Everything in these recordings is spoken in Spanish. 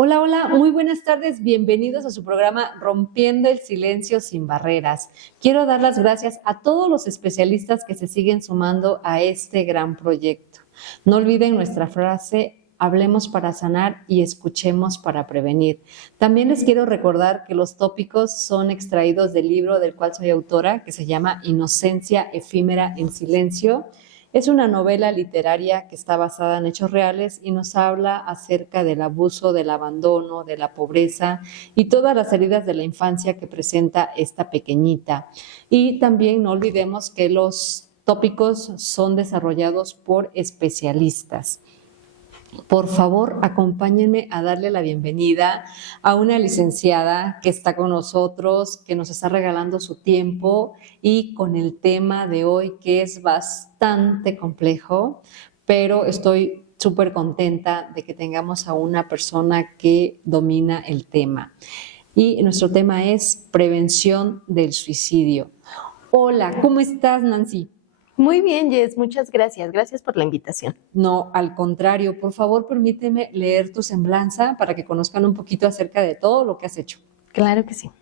Hola, hola, muy buenas tardes, bienvenidos a su programa Rompiendo el Silencio sin Barreras. Quiero dar las gracias a todos los especialistas que se siguen sumando a este gran proyecto. No olviden nuestra frase, hablemos para sanar y escuchemos para prevenir. También les quiero recordar que los tópicos son extraídos del libro del cual soy autora, que se llama Inocencia efímera en silencio. Es una novela literaria que está basada en hechos reales y nos habla acerca del abuso, del abandono, de la pobreza y todas las heridas de la infancia que presenta esta pequeñita. Y también no olvidemos que los tópicos son desarrollados por especialistas. Por favor, acompáñenme a darle la bienvenida a una licenciada que está con nosotros, que nos está regalando su tiempo y con el tema de hoy que es bastante complejo, pero estoy súper contenta de que tengamos a una persona que domina el tema. Y nuestro tema es prevención del suicidio. Hola, ¿cómo estás, Nancy? Muy bien, Jess, muchas gracias. Gracias por la invitación. No, al contrario, por favor, permíteme leer tu semblanza para que conozcan un poquito acerca de todo lo que has hecho. Claro que sí.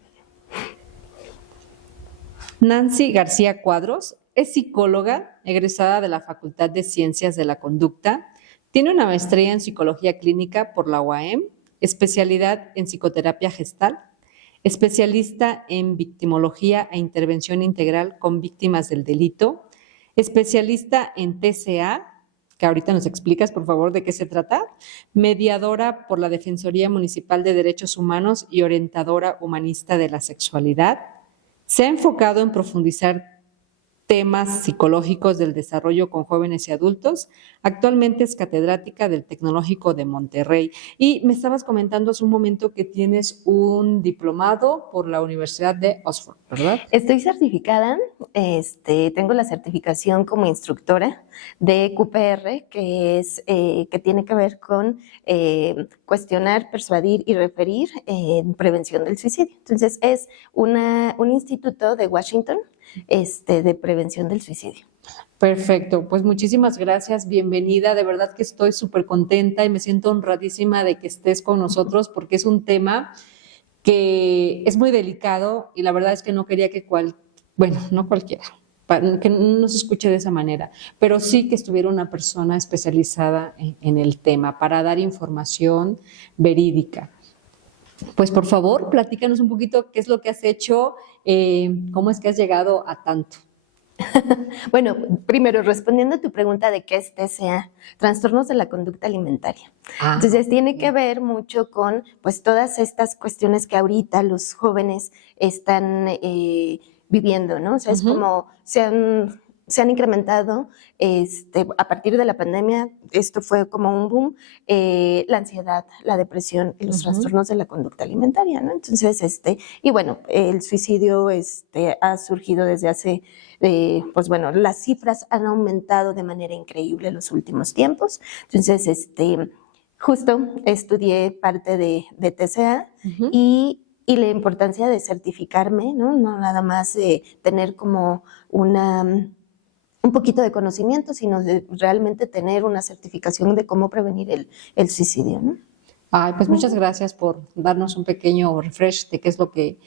Nancy García Cuadros es psicóloga egresada de la Facultad de Ciencias de la Conducta, tiene una maestría en psicología clínica por la UAM, especialidad en psicoterapia gestal, especialista en victimología e intervención integral con víctimas del delito, especialista en TCA, que ahorita nos explicas, por favor, de qué se trata, mediadora por la Defensoría Municipal de Derechos Humanos y orientadora humanista de la sexualidad. Se ha enfocado en profundizar temas psicológicos del desarrollo con jóvenes y adultos. Actualmente es catedrática del Tecnológico de Monterrey. Y me estabas comentando hace un momento que tienes un diplomado por la Universidad de Oxford, ¿verdad? Estoy certificada, tengo la certificación como instructora de QPR, que tiene que ver con cuestionar, persuadir y referir en prevención del suicidio. Entonces, es un instituto de Washington de prevención del suicidio. Perfecto, pues muchísimas gracias, bienvenida, de verdad que estoy súper contenta y me siento honradísima de que estés con nosotros porque es un tema que es muy delicado y la verdad es que no quería que no cualquiera, que no se escuche de esa manera, pero sí que estuviera una persona especializada en el tema para dar información verídica. Pues por favor, platícanos un poquito qué es lo que has hecho, cómo es que has llegado a tanto. Bueno, primero, respondiendo a tu pregunta de qué es TCA, trastornos de la conducta alimentaria. Entonces, tiene que ver mucho con pues todas estas cuestiones que ahorita los jóvenes están viviendo, ¿no? O sea, es como se han incrementado a partir de la pandemia, esto fue como un boom, la ansiedad, la depresión y los trastornos de la conducta alimentaria, ¿no? Entonces, y bueno, el suicidio ha surgido desde hace, pues bueno, las cifras han aumentado de manera increíble en los últimos tiempos. Entonces, justo estudié parte de TCA y la importancia de certificarme, ¿no? No nada más de tener como un poquito de conocimiento, sino de realmente tener una certificación de cómo prevenir el suicidio, ¿no? Ay, pues muchas gracias por darnos un pequeño refresh de qué es lo que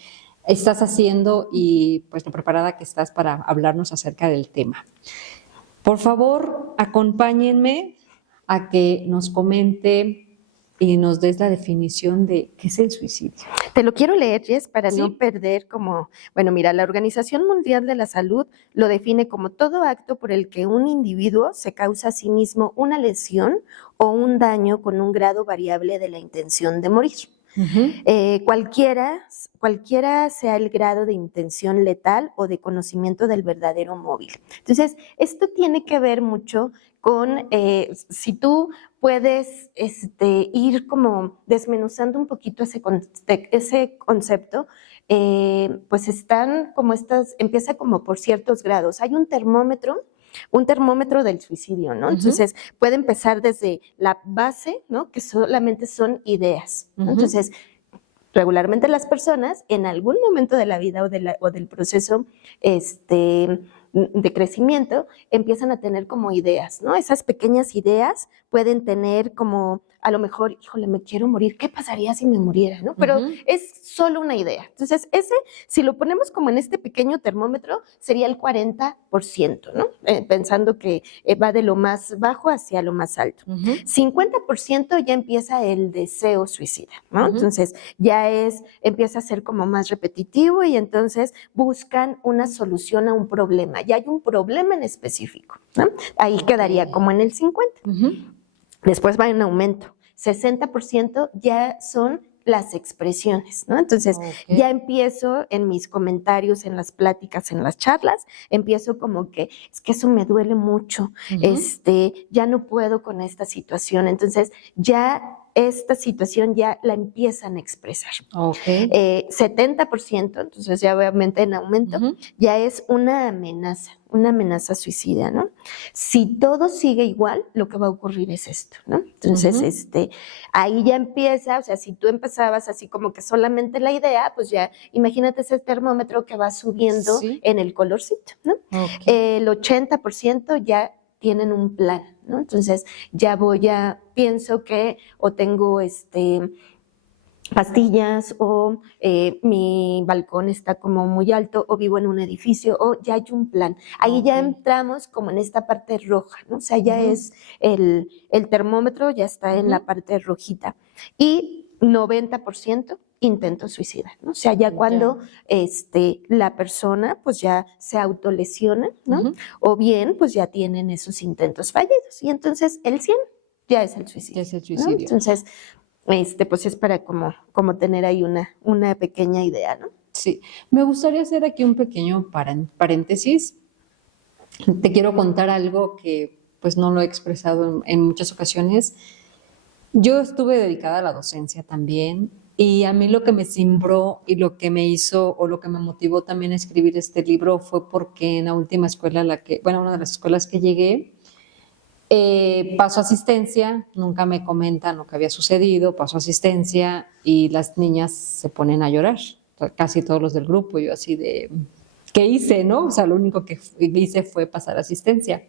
estás haciendo y pues lo preparada que estás para hablarnos acerca del tema. Por favor, acompáñenme a que nos comente y nos des la definición de qué es el suicidio. Te lo quiero leer, Jess, para ¿Sí? no perder bueno, mira, la Organización Mundial de la Salud lo define como todo acto por el que un individuo se causa a sí mismo una lesión o un daño con un grado variable de la intención de morir. Cualquiera sea el grado de intención letal o de conocimiento del verdadero móvil. Entonces, esto tiene que ver mucho con si tú puedes ir como desmenuzando un poquito ese concepto, pues están como empieza como por ciertos grados. Hay un termómetro del suicidio, ¿no? Entonces, puede empezar desde la base, ¿no? Que solamente son ideas, ¿no? Entonces, regularmente las personas en algún momento de la vida o del proceso de crecimiento empiezan a tener como ideas, ¿no? Esas pequeñas ideas pueden tener como a lo mejor, híjole, me quiero morir, ¿qué pasaría si me muriera? ¿No? Pero es solo una idea. Entonces, ese, si lo ponemos como en este pequeño termómetro, sería el 40%, ¿no? Pensando que va de lo más bajo hacia lo más alto. 50% ya empieza el deseo suicida, ¿no? Entonces, ya empieza a ser como más repetitivo y entonces buscan una solución a un problema. Ya hay un problema en específico, ¿no? Ahí quedaría como en el 50%. Después va en aumento. 60% ya son las expresiones, ¿no? Entonces, ya empiezo en mis comentarios, en las pláticas, en las charlas, empiezo como que, es que eso me duele mucho, ya no puedo con esta situación. Entonces, ya esta situación ya la empiezan a expresar. 70%, entonces ya obviamente en aumento, ya es una amenaza suicida, ¿no? Si todo sigue igual, lo que va a ocurrir es esto, ¿no? Entonces, ahí ya empieza, o sea, si tú empezabas así como que solamente la idea, pues ya imagínate ese termómetro que va subiendo en el colorcito, ¿no? El 80% ya tienen un plan, ¿no? Entonces, pienso que o tengo pastillas o mi balcón está como muy alto o vivo en un edificio o ya hay un plan. Ahí ya entramos como en esta parte roja, ¿no? O sea, ya es el termómetro, ya está en la parte rojita. Y 90% intento suicida, ¿no? O sea, ya cuando la persona pues ya se autolesiona, ¿no? O bien pues ya tienen esos intentos fallidos y entonces el 100 ya es el suicidio. Ya es el suicidio. ¿No? Entonces, pues es para como tener ahí una pequeña idea, ¿no? Sí, me gustaría hacer aquí un pequeño paréntesis. Te quiero contar algo que pues no lo he expresado en muchas ocasiones. Yo estuve dedicada a la docencia también y a mí lo que me cimbró y lo que me hizo o lo que me motivó también a escribir este libro fue porque en la última escuela una de las escuelas que llegué, paso asistencia, nunca me comentan lo que había sucedido, paso asistencia y las niñas se ponen a llorar, casi todos los del grupo, yo así de, ¿qué hice, no? O sea, lo único que hice fue pasar asistencia.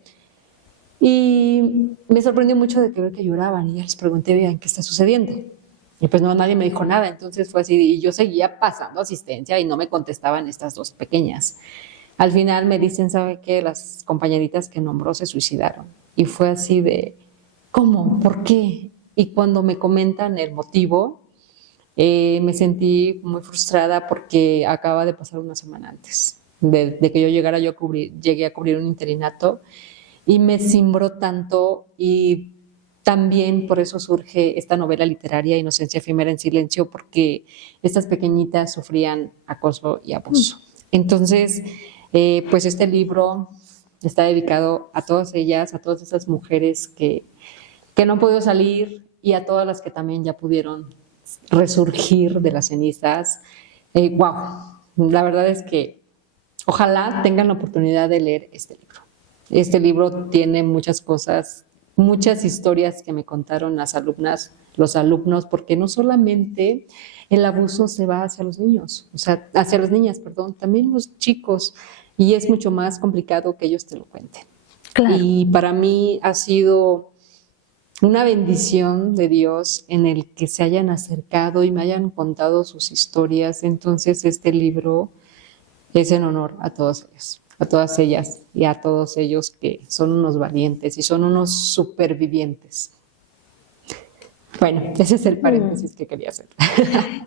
Y me sorprendió mucho de que ver que lloraban y ya les pregunté, bien, ¿qué está sucediendo? Y pues no, nadie me dijo nada, entonces fue así, y yo seguía pasando asistencia y no me contestaban estas dos pequeñas. Al final me dicen, ¿sabe qué? Las compañeritas que nombró se suicidaron. Y fue así de, ¿cómo? ¿Por qué? Y cuando me comentan el motivo, me sentí muy frustrada porque acaba de pasar una semana antes de que yo llegara, llegué a cubrir un interinato y me cimbró tanto y también por eso surge esta novela literaria Inocencia efímera en silencio, porque estas pequeñitas sufrían acoso y abuso. Entonces, pues este libro está dedicado a todas ellas, a todas esas mujeres que no han podido salir y a todas las que también ya pudieron resurgir de las cenizas. Wow, la verdad es que ojalá tengan la oportunidad de leer este libro. Este libro tiene muchas cosas, muchas historias que me contaron las alumnas, los alumnos, porque no solamente el abuso se va hacia los niños, o sea, hacia las niñas, perdón, también los chicos, y es mucho más complicado que ellos te lo cuenten. Claro. Y para mí ha sido una bendición de Dios en el que se hayan acercado y me hayan contado sus historias. Entonces este libro es en honor a todos ellos, a todas ellas y a todos ellos que son unos valientes y son unos supervivientes. Bueno, ese es el paréntesis que quería hacer.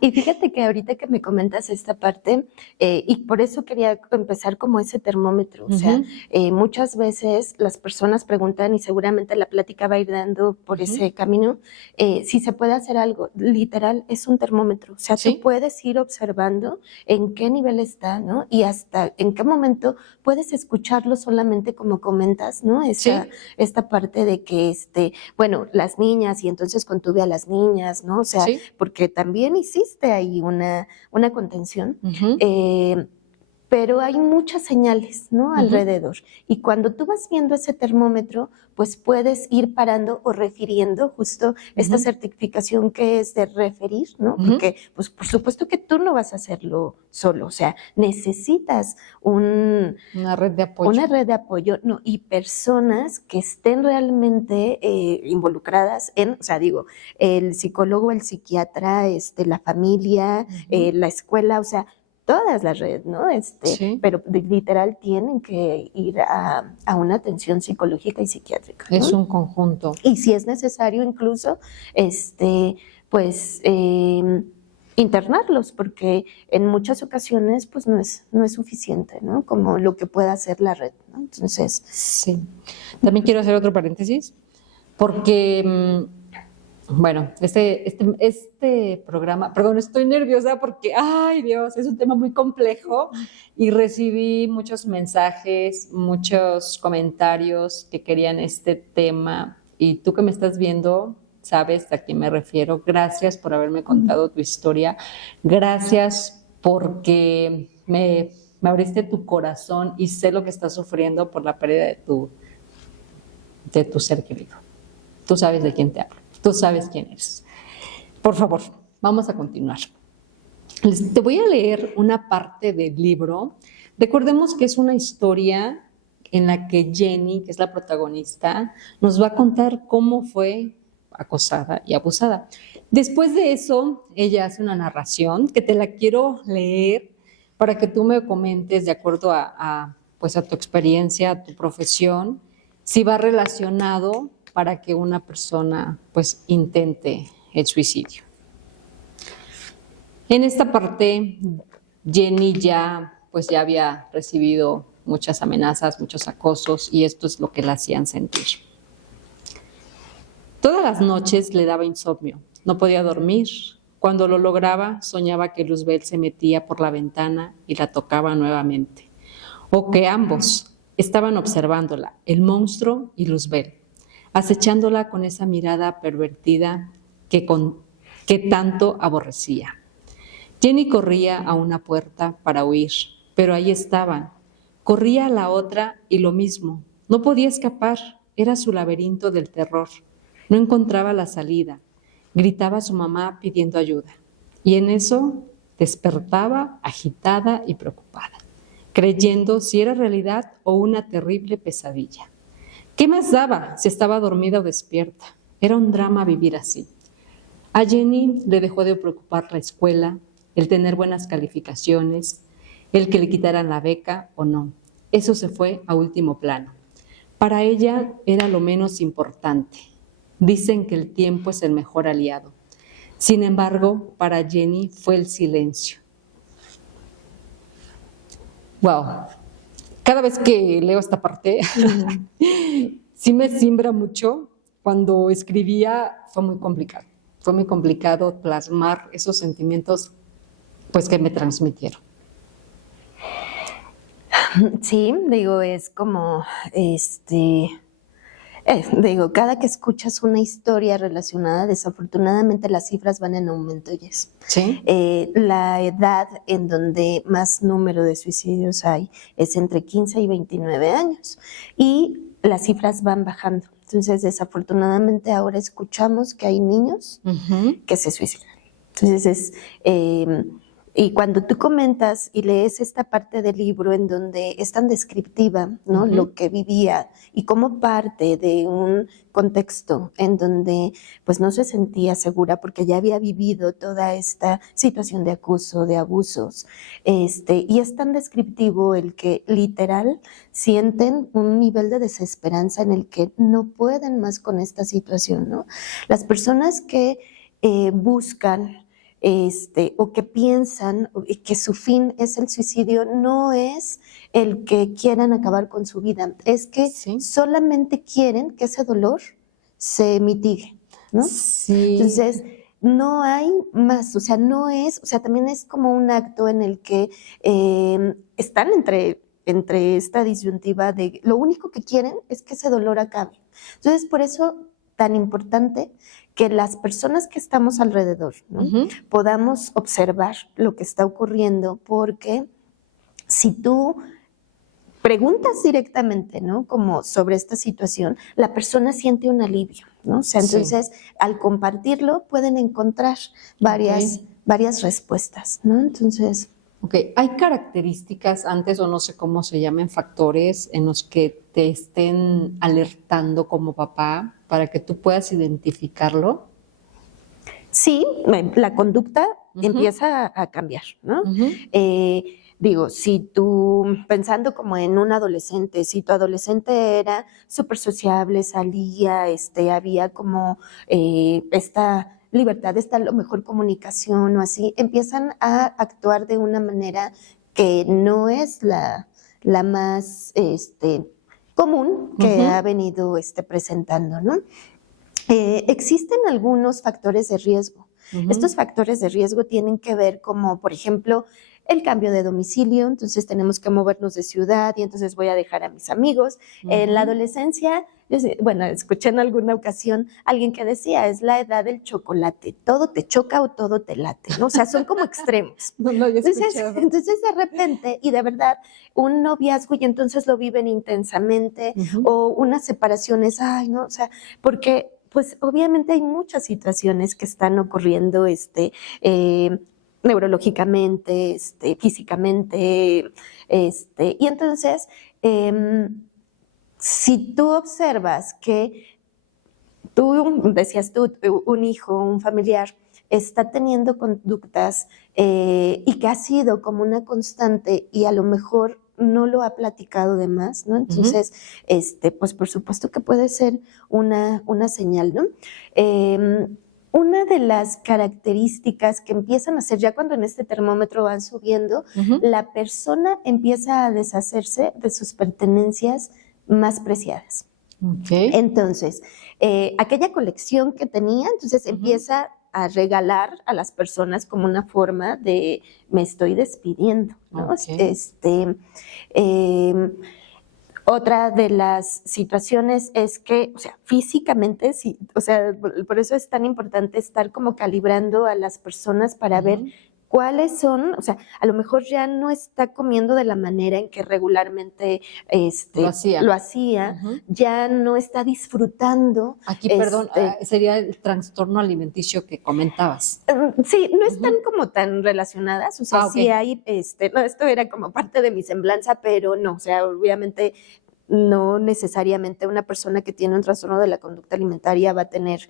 Y fíjate que ahorita que me comentas esta parte, y por eso quería empezar como ese termómetro, o sea, muchas veces las personas preguntan y seguramente la plática va a ir dando por ese camino, si se puede hacer algo, literal es un termómetro, o sea, tú puedes ir observando en qué nivel está, ¿no? Y hasta en qué momento puedes escucharlo solamente como comentas, ¿no? Esta parte de que, bueno, las niñas y entonces contuve a las niñas, ¿no? O sea, porque también hiciste ahí una contención. pero hay muchas señales, ¿no? Alrededor. Y cuando tú vas viendo ese termómetro, pues puedes ir parando o refiriendo justo esta certificación que es de referir, ¿no? Porque, pues, por supuesto que tú no vas a hacerlo solo, o sea, necesitas una red de apoyo. Una red de apoyo, no, y personas que estén realmente involucradas en, o sea, digo, el psicólogo, el psiquiatra, la familia, la escuela, o sea, todas las redes, ¿no? Sí. Pero literal tienen que ir a una atención psicológica y psiquiátrica, ¿no? Es un conjunto. Y si es necesario incluso, pues internarlos, porque en muchas ocasiones pues no es suficiente, ¿no? Como lo que pueda hacer la red, ¿no? Entonces, sí. También quiero hacer otro paréntesis, porque bueno, este programa, perdón, estoy nerviosa porque, ay Dios, es un tema muy complejo y recibí muchos mensajes, muchos comentarios que querían este tema, y tú que me estás viendo, sabes a quién me refiero. Gracias por haberme contado tu historia, gracias porque me abriste tu corazón y sé lo que estás sufriendo por la pérdida de tu ser querido. Tú sabes de quién te hablo. Tú sabes quién eres. Por favor, vamos a continuar. Te voy a leer una parte del libro. Recordemos que es una historia en la que Jenny, que es la protagonista, nos va a contar cómo fue acosada y abusada. Después de eso, ella hace una narración que te la quiero leer para que tú me comentes de acuerdo pues a tu experiencia, a tu profesión, si va relacionado para que una persona pues intente el suicidio. En esta parte, Jenny ya había recibido muchas amenazas, muchos acosos, y esto es lo que la hacían sentir. Todas las noches le daba insomnio, no podía dormir. Cuando lo lograba, soñaba que Luzbel se metía por la ventana y la tocaba nuevamente, o que ambos estaban observándola, el monstruo y Luzbel, acechándola con esa mirada pervertida que tanto aborrecía. Jenny corría a una puerta para huir, pero ahí estaban. Corría a la otra y lo mismo. No podía escapar, era su laberinto del terror. No encontraba la salida. Gritaba a su mamá pidiendo ayuda. Y en eso despertaba agitada y preocupada, creyendo si era realidad o una terrible pesadilla. ¿Qué más daba si estaba dormida o despierta? Era un drama vivir así. A Jenny le dejó de preocupar la escuela, el tener buenas calificaciones, el que le quitaran la beca o no. Eso se fue a último plano. Para ella era lo menos importante. Dicen que el tiempo es el mejor aliado. Sin embargo, para Jenny fue el silencio. Wow. Cada vez que leo esta parte, sí me simbra mucho. Cuando escribía fue muy complicado. Fue muy complicado plasmar esos sentimientos pues que me transmitieron. Sí, digo, es como, digo, cada que escuchas una historia relacionada, desafortunadamente las cifras van en aumento, Jess. ¿Sí? La edad en donde más número de suicidios hay es entre 15 y 29 años y las cifras van bajando. Entonces, desafortunadamente ahora escuchamos que hay niños que se suicidan. Entonces, y cuando tú comentas y lees esta parte del libro en donde es tan descriptiva, ¿no? Lo que vivía y cómo parte de un contexto en donde pues no se sentía segura porque ya había vivido toda esta situación de acoso, de abusos, y es tan descriptivo el que literal sienten un nivel de desesperanza en el que no pueden más con esta situación, ¿no? Las personas que buscan o que piensan que su fin es el suicidio, no es el que quieran acabar con su vida, es que solamente quieren que ese dolor se mitigue, ¿no? Sí. Entonces, no hay más, o sea, no es, o sea, también es como un acto en el que están entre esta disyuntiva de lo único que quieren es que ese dolor acabe. Entonces, por eso tan importante que las personas que estamos alrededor, ¿no? Podamos observar lo que está ocurriendo, porque si tú preguntas directamente, ¿no? Como sobre esta situación, la persona siente un alivio, ¿no? O sea, entonces, al compartirlo, pueden encontrar varias respuestas, ¿no? Entonces... Ok, ¿hay características antes o no sé cómo se llaman factores en los que te estén alertando como papá para que tú puedas identificarlo? Sí, la conducta empieza a cambiar, ¿no? Digo, si tú, pensando como en un adolescente, si tu adolescente era súper sociable, salía, había como esta libertad, esta a lo mejor comunicación o así, empiezan a actuar de una manera que no es la más común que ha venido presentando, ¿no? Existen algunos factores de riesgo. Estos factores de riesgo tienen que ver como, por ejemplo, el cambio de domicilio, entonces tenemos que movernos de ciudad y entonces voy a dejar a mis amigos. En la adolescencia, bueno, escuché en alguna ocasión alguien que decía, es la edad del chocolate, todo te choca o todo te late, ¿no? O sea, son como extremos. No, yo he escuchado. Entonces, de repente, y de verdad, un noviazgo y entonces lo viven intensamente, o unas separaciones, ay, no, o sea, porque pues obviamente hay muchas situaciones que están ocurriendo neurológicamente, físicamente, y entonces, si tú observas que decías tú, un hijo, un familiar, está teniendo conductas y que ha sido como una constante y a lo mejor no lo ha platicado de más, ¿no? Entonces, pues por supuesto que puede ser una señal, ¿no? Una de las características que empiezan a ser ya cuando en este termómetro van subiendo, la persona empieza a deshacerse de sus pertenencias más preciadas. Entonces, aquella colección que tenía, entonces empieza a regalar a las personas como una forma de me estoy despidiendo, ¿no? Otra de las situaciones es que, o sea, físicamente, sí, o sea, por eso es tan importante estar como calibrando a las personas para ver cuáles son, o sea, a lo mejor ya no está comiendo de la manera en que regularmente lo hacía, ya no está disfrutando. Aquí, perdón, sería el trastorno alimenticio que comentabas. Sí, no están como tan relacionadas, o sea, sí hay, no, esto era como parte de mi semblanza, pero no, o sea, obviamente no necesariamente una persona que tiene un trastorno de la conducta alimentaria va a tener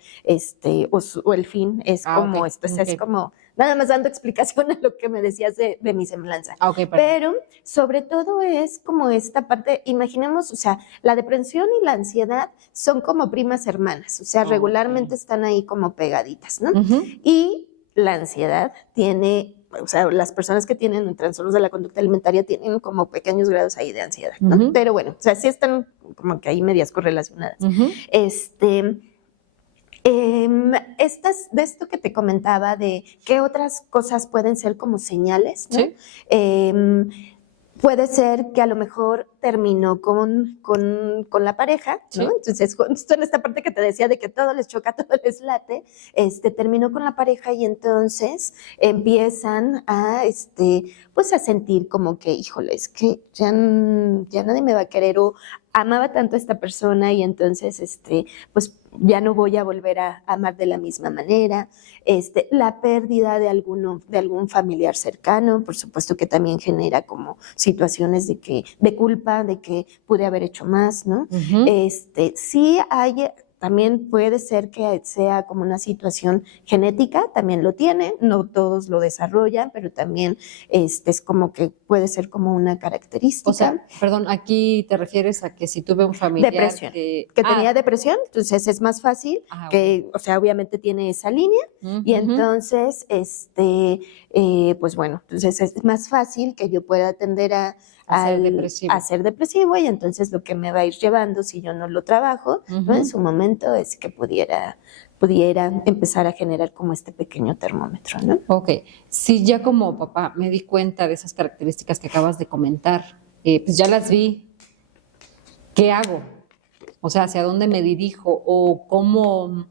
o el fin es como esto, es como nada más dando explicación a lo que me decías de mi semblanza. Pero sobre todo es como esta parte, imaginemos, o sea, la depresión y la ansiedad son como primas hermanas, o sea, regularmente están ahí como pegaditas, ¿no? Y la ansiedad tiene, o sea, las personas que tienen trastornos de la conducta alimentaria tienen como pequeños grados ahí de ansiedad, ¿no? Pero bueno, o sea, sí están como que ahí medias correlacionadas. De esto que te comentaba de qué otras cosas pueden ser como señales, ¿no? Sí. Puede ser que a lo mejor terminó con la pareja, ¿no? Sí. Entonces, justo en esta parte que te decía de que todo les choca, todo les late, terminó con la pareja y entonces empiezan a, pues a sentir como que, híjole, es que ya nadie me va a querer o amaba tanto a esta persona y entonces, pues ya no voy a volver a amar de la misma manera. La pérdida de algún familiar cercano, por supuesto que también genera como situaciones de culpa, de que pude haber hecho más, ¿no? Sí hay... También puede ser que sea como una situación genética, también lo tiene, no todos lo desarrollan, pero también es como que puede ser como una característica. O sea, perdón, aquí te refieres a que si tuve un familiar depresión, que tenía depresión, entonces es más fácil que, o sea, obviamente tiene esa línea y entonces, pues bueno, entonces es más fácil que yo pueda tender a ser depresivo y entonces lo que me va a ir llevando si yo no lo trabajo, ¿no? En su momento es que pudiera empezar a generar como este pequeño termómetro, ¿no? Ok, si ya como papá me di cuenta de esas características que acabas de comentar, pues ya las vi, ¿qué hago? O sea, ¿hacia dónde me dirijo? O cómo,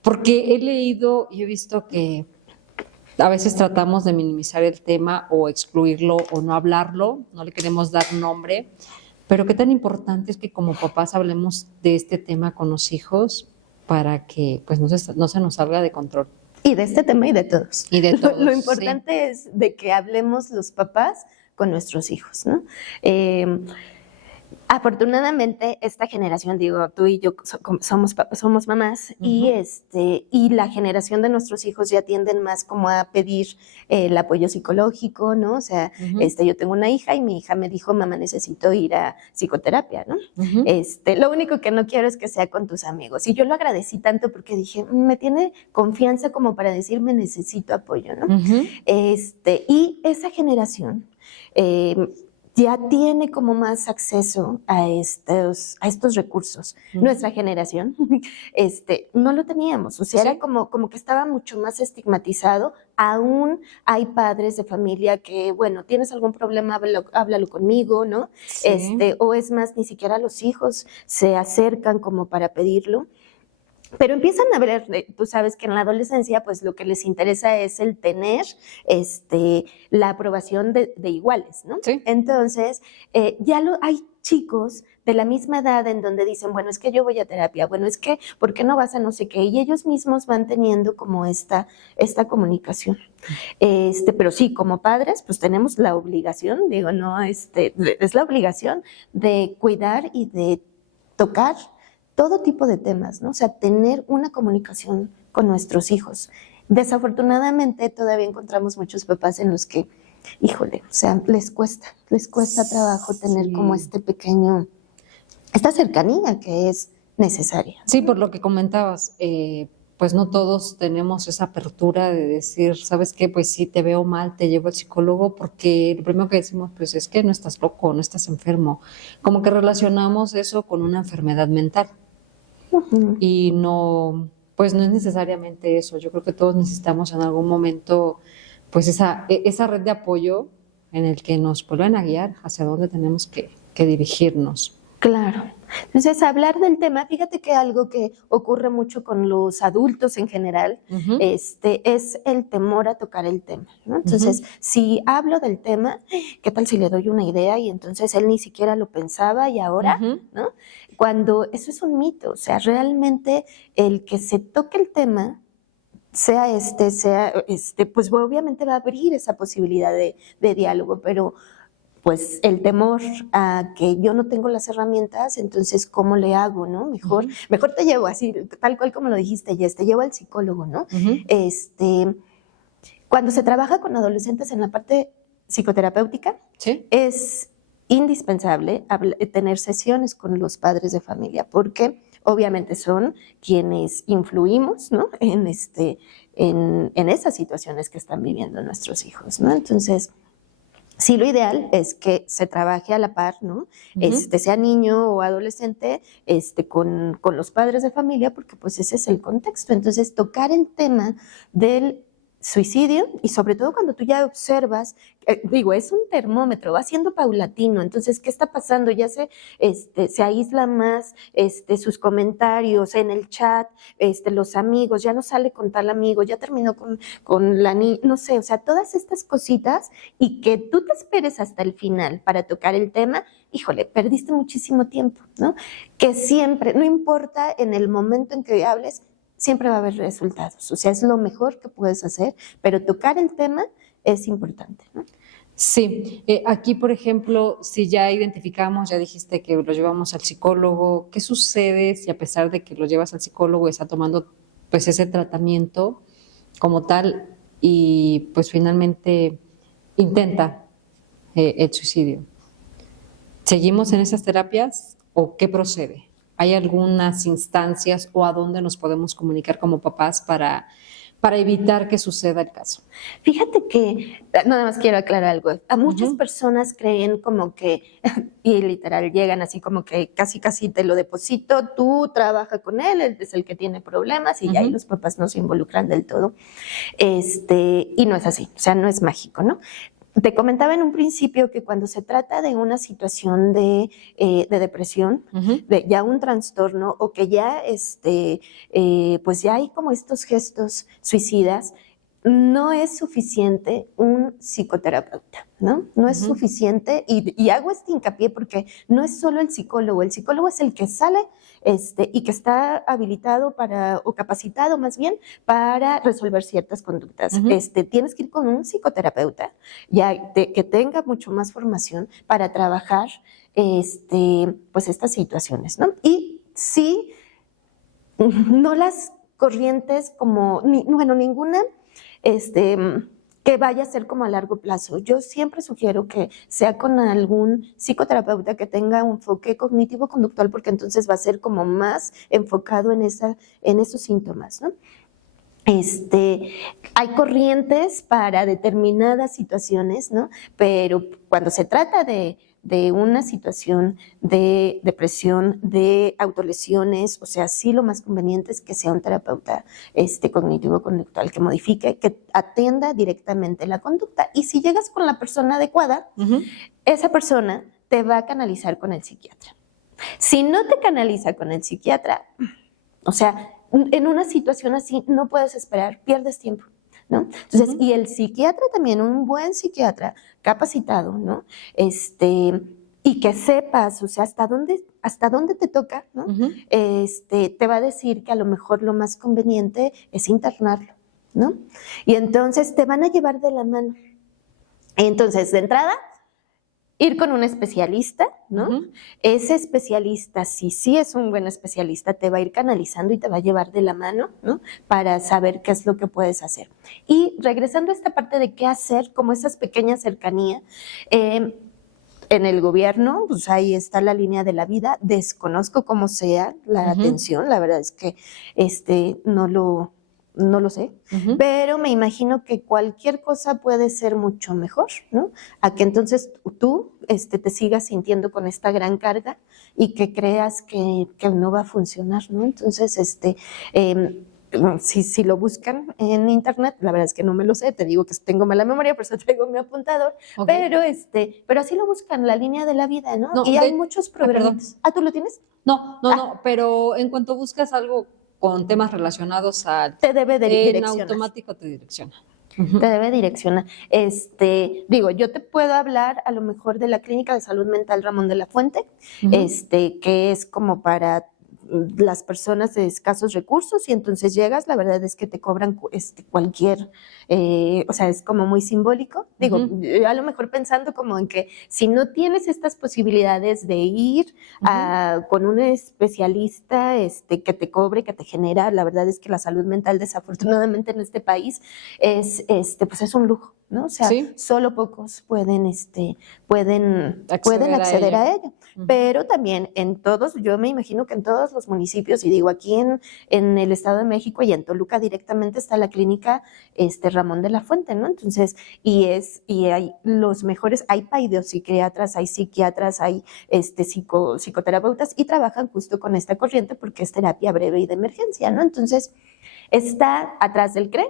porque he leído y he visto que A veces tratamos de minimizar el tema o excluirlo o no hablarlo, no le queremos dar nombre, pero qué tan importante es que como papás hablemos de este tema con los hijos para que pues no se nos salga de control. Y de este tema y de todos. Y de todos, Lo importante es de que hablemos los papás con nuestros hijos, ¿no? Afortunadamente, esta generación, digo, tú y yo somos mamás, y la generación de nuestros hijos ya tienden más como a pedir el apoyo psicológico, ¿no? O sea, yo tengo una hija y mi hija me dijo, mamá, necesito ir a psicoterapia, ¿no? Lo único que no quiero es que sea con tus amigos. Y yo lo agradecí tanto porque dije, me tiene confianza como para decirme necesito apoyo, ¿no? Y esa generación ya tiene como más acceso a estos recursos. Nuestra generación no lo teníamos, o sea, era como que estaba mucho más estigmatizado. Aún hay padres de familia que, bueno, tienes algún problema, háblalo conmigo, ¿no? O es más, ni siquiera los hijos se acercan como para pedirlo. Pero empiezan a ver, tú sabes que en la adolescencia, pues lo que les interesa es el tener la aprobación de iguales, ¿no? Sí. Entonces, hay chicos de la misma edad en donde dicen, bueno, es que yo voy a terapia, bueno, es que, ¿por qué no vas a no sé qué? Y ellos mismos van teniendo como esta comunicación. Pero sí, como padres, pues tenemos la obligación, digo, no, es la obligación de cuidar y de tocar todo tipo de temas, ¿no? O sea, tener una comunicación con nuestros hijos. Desafortunadamente, todavía encontramos muchos papás en los que, híjole, o sea, les cuesta trabajo tener como esta cercanía que es necesaria. Sí, por lo que comentabas, pues no todos tenemos esa apertura de decir, ¿sabes qué? Pues sí, te veo mal, te llevo al psicólogo, porque lo primero que decimos, pues es que no estás loco, no estás enfermo. Como que relacionamos eso con una enfermedad mental. Y no, pues no es necesariamente eso. Yo creo que todos necesitamos en algún momento, pues esa red de apoyo en el que nos vuelvan a guiar hacia dónde tenemos que dirigirnos. Claro. Entonces, hablar del tema, fíjate que algo que ocurre mucho con los adultos en general, es el temor a tocar el tema, ¿no? Entonces, si hablo del tema, ¿qué tal si le doy una idea? Y entonces él ni siquiera lo pensaba y ahora, ¿no? Cuando eso es un mito, o sea, realmente el que se toque el tema, sea pues obviamente va a abrir esa posibilidad de diálogo, pero pues el temor a que yo no tengo las herramientas, entonces, ¿cómo le hago, no? Mejor te llevo así, tal cual como lo dijiste, Jess, te llevo al psicólogo, ¿no? Cuando se trabaja con adolescentes en la parte psicoterapéutica, es indispensable tener sesiones con los padres de familia, porque obviamente son quienes influimos, ¿no? En esas situaciones que están viviendo nuestros hijos, ¿no? Entonces, sí, lo ideal es que se trabaje a la par, ¿no? Sea niño o adolescente, con los padres de familia, porque pues ese es el contexto. Entonces, tocar el tema del suicidio, y sobre todo cuando tú ya observas, es un termómetro, va siendo paulatino, entonces, ¿qué está pasando? Ya se aísla más sus comentarios en el chat, los amigos, ya no sale con tal amigo, ya terminó con la niña, no sé, o sea, todas estas cositas, y que tú te esperes hasta el final para tocar el tema, híjole, perdiste muchísimo tiempo, ¿no? Que siempre, no importa en el momento en que hables, siempre va a haber resultados, o sea, es lo mejor que puedes hacer, pero tocar el tema es importante, ¿no? Sí, aquí, por ejemplo, si ya identificamos, ya dijiste que lo llevamos al psicólogo, ¿qué sucede si a pesar de que lo llevas al psicólogo está tomando pues ese tratamiento como tal y pues finalmente intenta el suicidio? ¿Seguimos en esas terapias o qué procede? ¿Hay algunas instancias o a dónde nos podemos comunicar como papás para evitar que suceda el caso? Fíjate que, nada más quiero aclarar algo, a muchas personas creen como que, y literal llegan así como que casi te lo deposito, tú trabaja con él es el que tiene problemas y ya ahí los papás no se involucran del todo, y no es así, o sea, no es mágico, ¿no? Te comentaba en un principio que cuando se trata de una situación de depresión, de ya un trastorno o que ya pues ya hay como estos gestos suicidas, no es suficiente un psicoterapeuta, ¿no? No es suficiente, y hago este hincapié porque no es solo el psicólogo es el que sale y que está habilitado o capacitado más bien, para resolver ciertas conductas. Tienes que ir con un psicoterapeuta que tenga mucho más formación para trabajar pues estas situaciones, ¿no? Y sí, no las corrientes ninguna que vaya a ser como a largo plazo. Yo siempre sugiero que sea con algún psicoterapeuta que tenga un enfoque cognitivo-conductual, porque entonces va a ser como más enfocado en esos síntomas, ¿no? Hay corrientes para determinadas situaciones, ¿no? Pero cuando se trata de una situación de depresión, de autolesiones, o sea, sí lo más conveniente es que sea un terapeuta cognitivo-conductual que modifique, que atienda directamente la conducta. Y si llegas con la persona adecuada, esa persona te va a canalizar con el psiquiatra. Si no te canaliza con el psiquiatra, o sea, en una situación así no puedes esperar, pierdes tiempo, ¿no? Entonces, y el psiquiatra también, un buen psiquiatra capacitado, ¿no? Y que sepas, o sea, hasta dónde te toca, ¿no? Te va a decir que a lo mejor lo más conveniente es internarlo, ¿no? Y entonces te van a llevar de la mano. Entonces, de entrada, ir con un especialista, ¿no? Ese especialista, si sí es un buen especialista, te va a ir canalizando y te va a llevar de la mano, ¿no? Para saber qué es lo que puedes hacer. Y regresando a esta parte de qué hacer, como esas pequeñas cercanías, en el gobierno, pues ahí está la línea de la vida. Desconozco cómo sea la atención, la verdad es que no lo sé, pero me imagino que cualquier cosa puede ser mucho mejor, ¿no? A que entonces tú te sigas sintiendo con esta gran carga y que creas que no va a funcionar, ¿no? Entonces, si lo buscan en internet, la verdad es que no me lo sé, te digo que tengo mala memoria, por eso traigo mi apuntador, pero así lo buscan, la línea de la vida, ¿no? Y hay muchos programas. ¿Tú lo tienes? No, pero en cuanto buscas algo con temas relacionados a... Te debe de direccionar. En automático te direcciona. Te debe direccionar. Yo te puedo hablar a lo mejor de la Clínica de Salud Mental Ramón de la Fuente, que es como para las personas de escasos recursos, y entonces llegas, la verdad es que te cobran cualquier, o sea, es como muy simbólico. Digo, a lo mejor pensando como en que si no tienes estas posibilidades de ir con un especialista que te cobre, que te genera, la verdad es que la salud mental desafortunadamente en este país pues es un lujo, ¿no? O sea, solo pocos pueden acceder a ello. Pero también yo me imagino que en todos los municipios, y digo aquí en el Estado de México y en Toluca directamente está la clínica Ramón de la Fuente, ¿no? Entonces, y hay los mejores, hay psiquiatras, hay psiquiatras, hay psicoterapeutas, y trabajan justo con esta corriente porque es terapia breve y de emergencia, ¿no? Entonces, está atrás del CRE,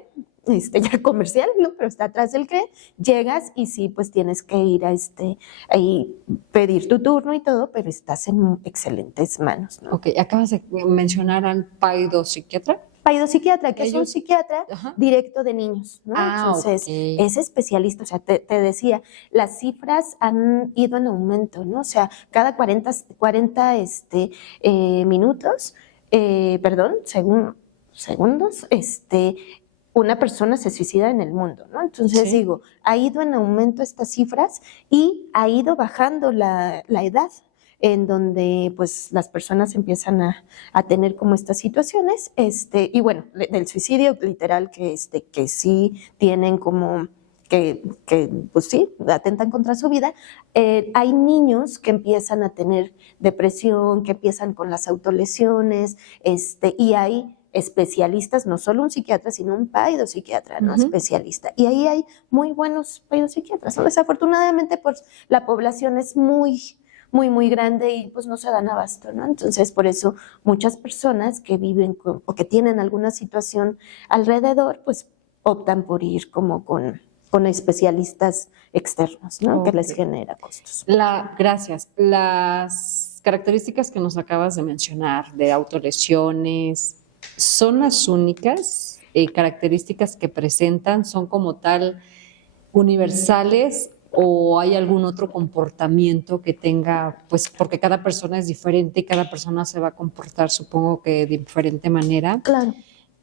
ya comercial, ¿no? Pero está atrás del CRE, llegas y sí, pues tienes que ir ahí pedir tu turno y todo, pero estás en excelentes manos, ¿no? Ok, acabas de mencionar al paidopsiquiatra. Paidopsiquiatra, que es un psiquiatra directo de niños, ¿no? Entonces, es especialista, o sea, te decía, las cifras han ido en aumento, ¿no? O sea, cada 40 minutos, segundos, una persona se suicida en el mundo, ¿no? Entonces digo, ha ido en aumento estas cifras y ha ido bajando la edad en donde pues las personas empiezan a tener como estas situaciones, y bueno, del suicidio literal que sí tienen como que pues sí, atentan contra su vida. Hay niños que empiezan a tener depresión, que empiezan con las autolesiones, y hay especialistas, no solo un psiquiatra, sino un paidopsiquiatra, ¿no? Especialista. Y ahí hay muy buenos paidopsiquiatras, ¿no? Desafortunadamente, pues la población es muy grande y pues no se dan abasto, ¿no? Entonces, por eso muchas personas que viven o que tienen alguna situación alrededor, pues optan por ir como con especialistas externos, ¿no? Que les genera costos. Gracias. Las características que nos acabas de mencionar de autolesiones, ¿son las únicas? características que presentan son como tal universales o hay algún otro comportamiento que tenga, pues porque cada persona es diferente y cada persona se va a comportar, supongo que de diferente manera. Claro.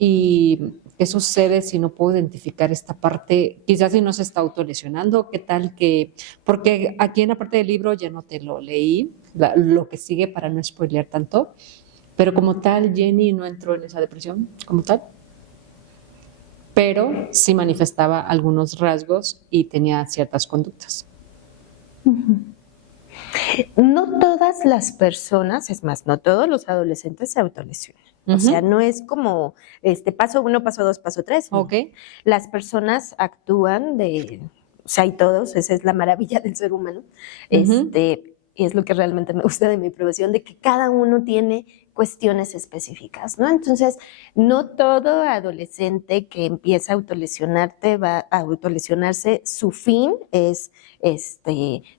¿Y qué sucede si no puedo identificar esta parte? Quizás si no se está autolesionando, ¿qué tal que...? Porque aquí en la parte del libro ya no te lo leí, lo que sigue para no spoilear tanto, pero como tal, Jenny no entró en esa depresión, como tal, pero sí manifestaba algunos rasgos y tenía ciertas conductas. No todas las personas, es más, no todos los adolescentes se autolesionan. O sea, no es como paso 1, paso 2, paso 3. No. Okay. Las personas actúan o sea, y todos, esa es la maravilla del ser humano. Y es lo que realmente me gusta de mi profesión, de que cada uno tiene cuestiones específicas, ¿no? Entonces, no todo adolescente que empieza a autolesionarse, su fin es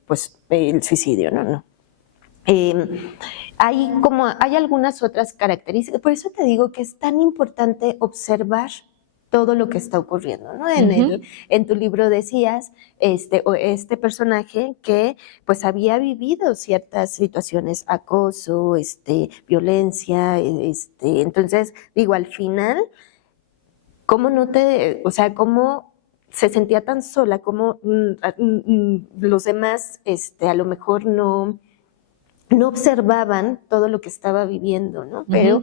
pues el suicidio, ¿no? Hay algunas otras características, por eso te digo que es tan importante observar todo lo que está ocurriendo, ¿no? En tu libro decías, este personaje que pues había vivido ciertas situaciones, acoso, violencia, entonces digo, al final, ¿cómo cómo se sentía tan sola, cómo los demás, a lo mejor no observaban todo lo que estaba viviendo, ¿no? Pero,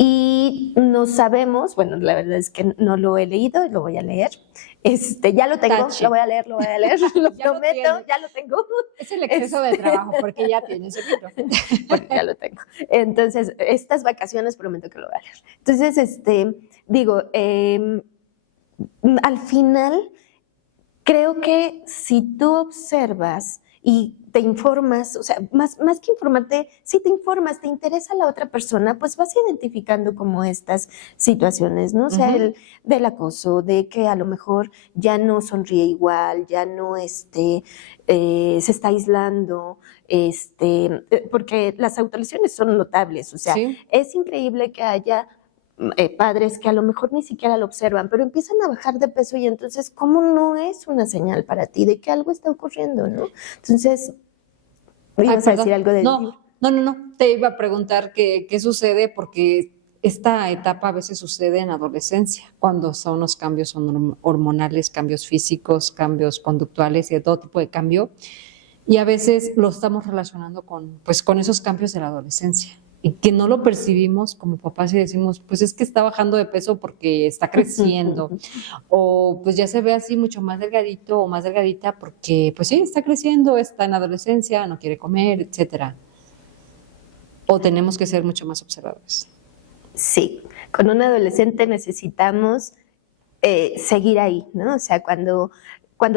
y no sabemos, bueno, la verdad es que no lo he leído y lo voy a leer. Ya lo tengo, lo voy a leer, lo prometo, ya lo tengo. Es el exceso de trabajo, porque ya tienes el libro. Porque ya lo tengo. Entonces, estas vacaciones prometo que lo voy a leer. Entonces, digo, al final, creo que si tú observas y te informas, o sea, más que informarte, si te informas, te interesa la otra persona, pues vas identificando como estas situaciones, ¿no? O sea, del acoso, de que a lo mejor ya no sonríe igual, ya no se está aislando, porque las autolesiones son notables, o sea, sí. Es increíble que haya padres que a lo mejor ni siquiera lo observan, pero empiezan a bajar de peso y entonces, ¿cómo no es una señal para ti de que algo está ocurriendo, no? Entonces, ¿ibas a decir algo de No, te iba a preguntar qué sucede porque esta etapa a veces sucede en adolescencia, cuando son los cambios hormonales, cambios físicos, cambios conductuales y de todo tipo de cambio, y a veces lo estamos relacionando con esos cambios de la adolescencia. Y que no lo percibimos como papás y decimos, pues es que está bajando de peso porque está creciendo, o pues ya se ve así mucho más delgadito o más delgadita porque pues sí, está creciendo, está en adolescencia, no quiere comer, etcétera. O tenemos que ser mucho más observadores. Sí, con un adolescente necesitamos seguir ahí, ¿no? O sea, cuando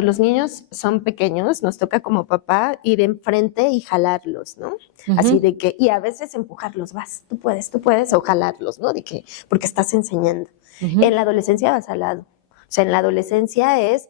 los niños son pequeños, nos toca como papá ir enfrente y jalarlos, ¿no? Así de que, y a veces empujarlos, tú puedes, o jalarlos, ¿no? De que, porque estás enseñando. En la adolescencia vas al lado. O sea, en la adolescencia es,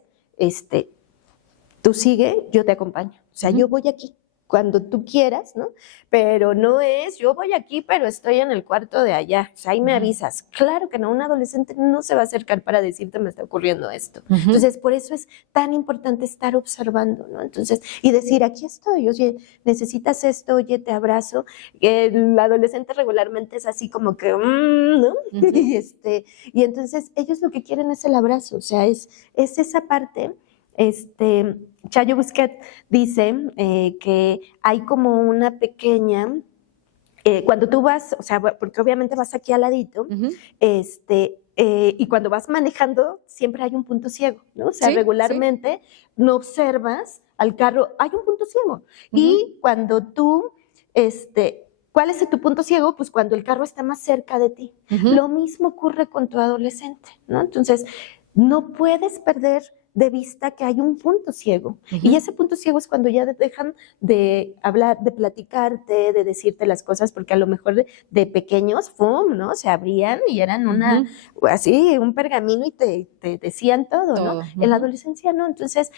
tú sigue, yo te acompaño. O sea, yo voy aquí cuando tú quieras, ¿no? Pero no es, yo voy aquí, pero estoy en el cuarto de allá. O sea, ahí me avisas. Claro que no, un adolescente no se va a acercar para decirte me está ocurriendo esto. Entonces, por eso es tan importante estar observando, ¿no? Entonces, y decir, aquí estoy, oye, necesitas esto, oye, te abrazo. El adolescente regularmente es así como que, ¿no? Y entonces ellos lo que quieren es el abrazo, o sea, es esa parte. Chayo Busquet dice que hay como una pequeña, cuando tú vas, o sea, porque obviamente vas aquí al ladito, y cuando vas manejando siempre hay un punto ciego, ¿no? O sea, sí, regularmente no observas al carro, hay un punto ciego. Y cuando tú, ¿cuál es tu punto ciego? Pues cuando el carro está más cerca de ti. Lo mismo ocurre con tu adolescente, ¿no? Entonces, no puedes perder de vista que hay un punto ciego. Y ese punto ciego es cuando ya dejan de hablar, de platicarte, de decirte las cosas, porque a lo mejor de pequeños, ¡fum!, ¿no? Se abrían y eran así, un pergamino y te decían todo, ¿no? En la adolescencia no. Entonces,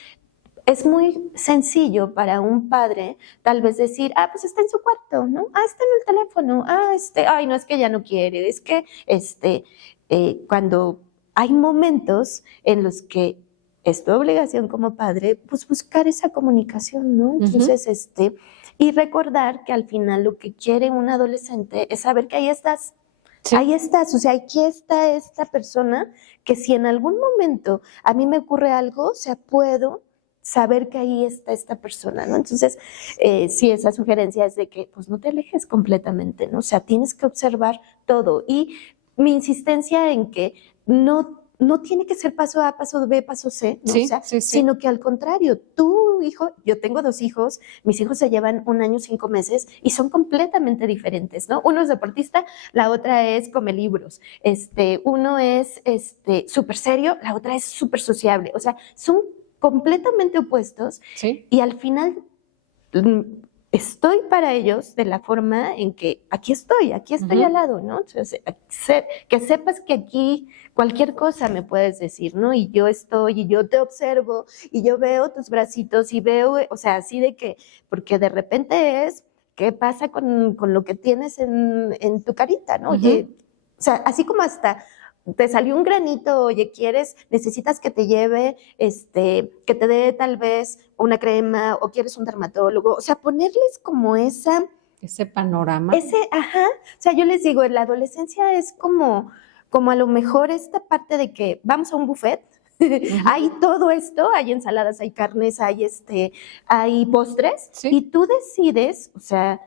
es muy sencillo para un padre tal vez decir, pues está en su cuarto, ¿no? Está en el teléfono, ay, no, es que ya no quiere, es que, cuando hay momentos en los que es tu obligación como padre, pues buscar esa comunicación, ¿no? Entonces, y recordar que al final lo que quiere un adolescente es saber que ahí estás. Sí. Ahí estás, o sea, aquí está esta persona que si en algún momento a mí me ocurre algo, o sea, puedo saber que ahí está esta persona, ¿no? Entonces, sí, esa sugerencia es de que pues no te alejes completamente, ¿no? O sea, tienes que observar todo. Y mi insistencia en que no tiene que ser paso A, paso B, paso C, ¿no? Sí, o sea, sí. Sino que al contrario, tu hijo, yo tengo 2 hijos, mis hijos se llevan 1 año 5 meses y son completamente diferentes, ¿no? Uno es deportista, la otra es come libros, uno es súper serio, la otra es súper sociable, o sea, son completamente opuestos. Sí. Y al final estoy para ellos de la forma en que aquí estoy al lado, ¿no? Entonces, que sepas que aquí cualquier cosa me puedes decir, ¿no? Y yo estoy, y yo te observo, y yo veo tus bracitos, y veo, o sea, así de que, porque de repente es, ¿qué pasa con lo que tienes en tu carita, ¿no? Oye, o sea, así como hasta te salió un granito, oye, necesitas que te lleve, que te dé tal vez una crema o quieres un dermatólogo, o sea, ponerles como ese panorama. O sea, yo les digo, en la adolescencia es como a lo mejor esta parte de que vamos a un buffet, hay todo esto, hay ensaladas, hay carnes, hay postres, sí. Y tú decides, o sea,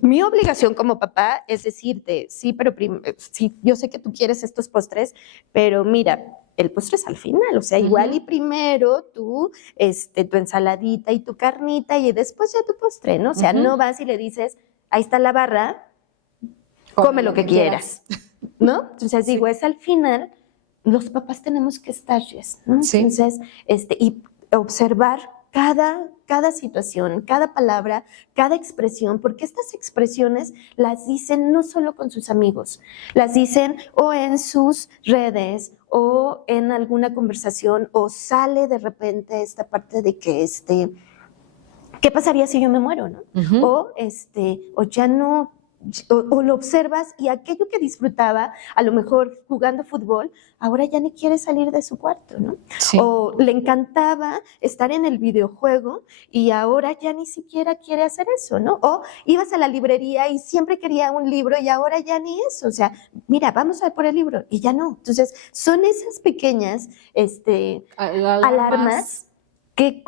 mi obligación como papá es decirte, sí, pero sí, yo sé que tú quieres estos postres, pero mira, el postre es al final, o sea, igual y primero tú, tu ensaladita y tu carnita y después ya tu postre, ¿no? O sea, no vas y le dices, ahí está la barra, come lo que quieras, ¿no? Entonces digo, es al final, los papás tenemos que estar, ¿no? Sí. Entonces, y observar cada situación, cada palabra, cada expresión, porque estas expresiones las dicen no solo con sus amigos, las dicen o en sus redes o en alguna conversación o sale de repente esta parte de que ¿qué pasaría si yo me muero, no? O ya no, o lo observas y aquello que disfrutaba, a lo mejor jugando fútbol, ahora ya ni quiere salir de su cuarto, ¿no? Sí. O le encantaba estar en el videojuego y ahora ya ni siquiera quiere hacer eso, ¿no? O ibas a la librería y siempre quería un libro y ahora ya ni eso, o sea, mira, vamos a por el libro y ya no. Entonces, son esas pequeñas alarmas que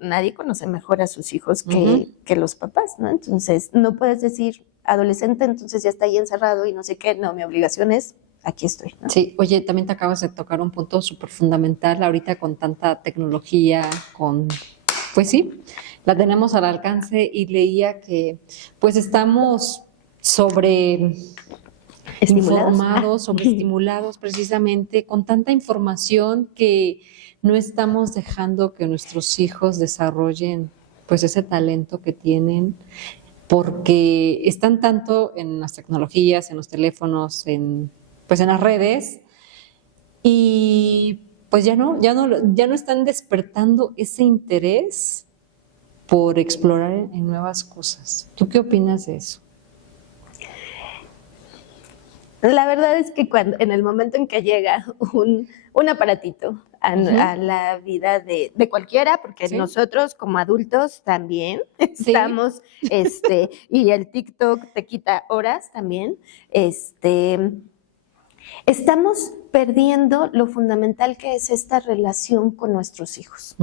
nadie conoce mejor a sus hijos que los papás, ¿no? Entonces, no puedes decir, adolescente, entonces ya está ahí encerrado y no sé qué, no, mi obligación es, aquí estoy, ¿no? Sí, oye, también te acabas de tocar un punto súper fundamental ahorita con tanta tecnología, pues sí, la tenemos al alcance y leía que pues estamos informados, sobreestimulados precisamente con tanta información que no estamos dejando que nuestros hijos desarrollen pues ese talento que tienen porque están tanto en las tecnologías, en los teléfonos, pues en las redes y pues ya no están despertando ese interés por explorar en nuevas cosas. ¿Tú qué opinas de eso? La verdad es que en el momento en que llega un aparatito a la vida de cualquiera, porque nosotros como adultos también estamos, y el TikTok te quita horas también, estamos perdiendo lo fundamental que es esta relación con nuestros hijos.